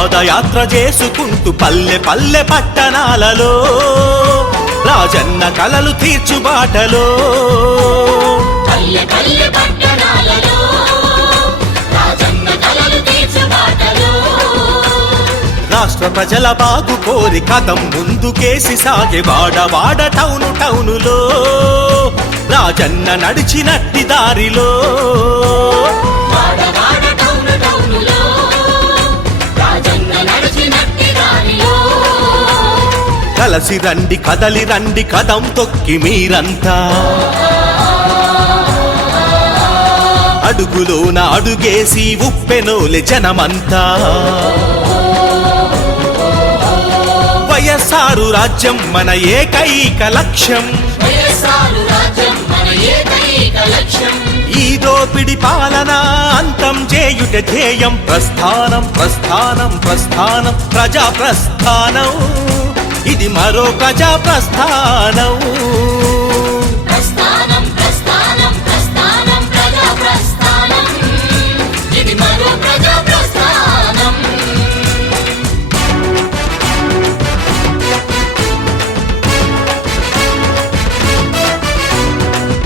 పాదయాత్ర చేసుకుంటూ పల్లె పల్లె పట్టణాలలో రాజన్న కలలు తీర్చుబాటలో పల్లె పల్లె పట్టణాలలో రాజన్న కలలు తీర్చుబాటలో రాష్ట్ర ప్రజల బాగు కోరి కథం ముందుకేసి సాగే వాడ వాడ టౌను టౌనులో రాజన్న నడిచినట్టి దారిలో. కలసి రండి కదలి రండి కదం తొక్కి మీరంతా. అడుగులోన అడుగేసి ఉప్పెనోలె జనమంతా. వయస్సారు రాజ్యం మన ఏకైక లక్ష్యం. ఈ దోపిడి పాలన అంతం చేయుట ధ్యేయం. ప్రస్థానం ప్రస్థానం ప్రస్థానం ప్రజా ప్రస్థానం ఇది మరో ప్రజా ప్రస్థానం